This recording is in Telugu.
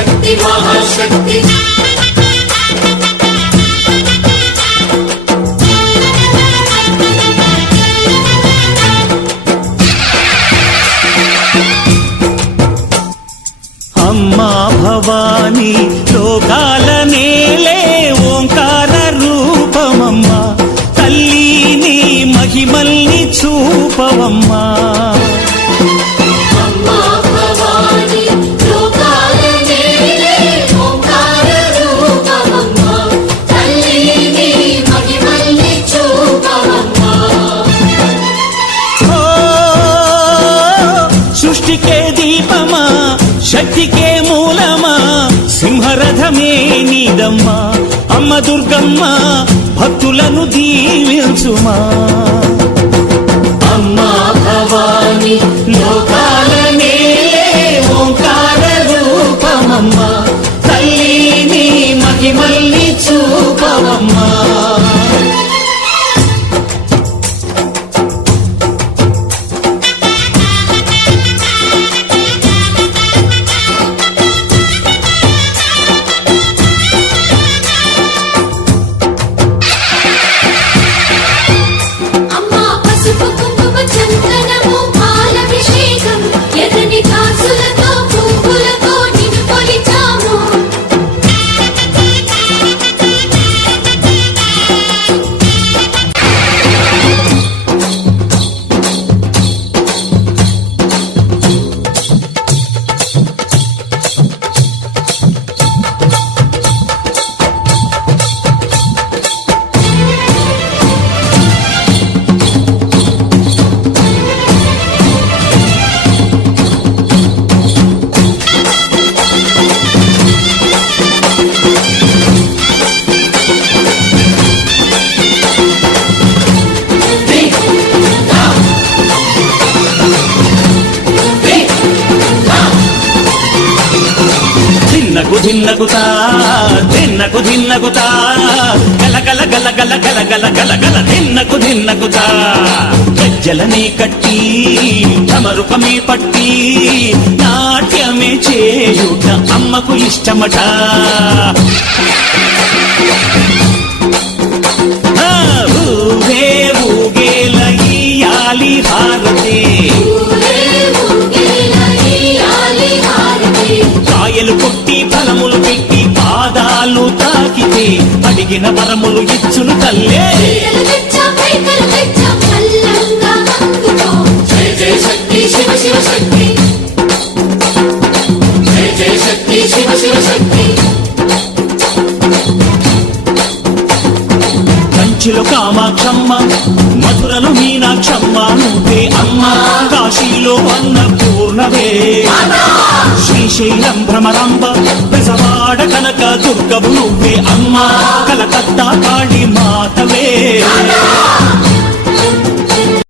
శక్తి మహాశక్తి అమ్మా భవాని లోకాల నేలే ఓంకార రూపమమ్మా తల్లిని మహిమల్ని చూపవమ్మా సృష్టికే దీపమా శక్తికే మూలమా సింహరథమే నీదమ్మా అమ్మ దుర్గమ్మ భక్తులను దీవించుమా అమ్మా భవాని లోకాల నేలే ఓంకార రూపమమ్మా తల్లిని మహిమల్ని చూపవమ్మా ధిన్నకుతా ధిన్నకు ధిన్నకుతా గల గల గల గల గల గల గల గల ధిన్నకుతా గజ్జలనే కట్టి చమరుకమే పట్టి నాట్యమే చేయుట అమ్మకు ఇష్టమట ఊగే ఊగేల ఇయ్యాలి హారతి కాయలు కొట్టి ఫలములు పెట్టి పాదాలు తాకితే అడిగిన వరములు ఇచ్చును తల్లే జయ జయ శక్తి శివ శివ శక్తి జయ జయ శక్తి శివ శివ శక్తి కంచిలో కామాక్షమ్మ మధురలో మీనాక్షమ్మ నువ్వే అమ్మ కాశీలో అన్నపూర్ణవే శ్రీశైలం భ్రమరాంబ బెజవాడ కనక దుర్గవు నువ్వే అమ్మ కలకత్తా కాళీ మాతవే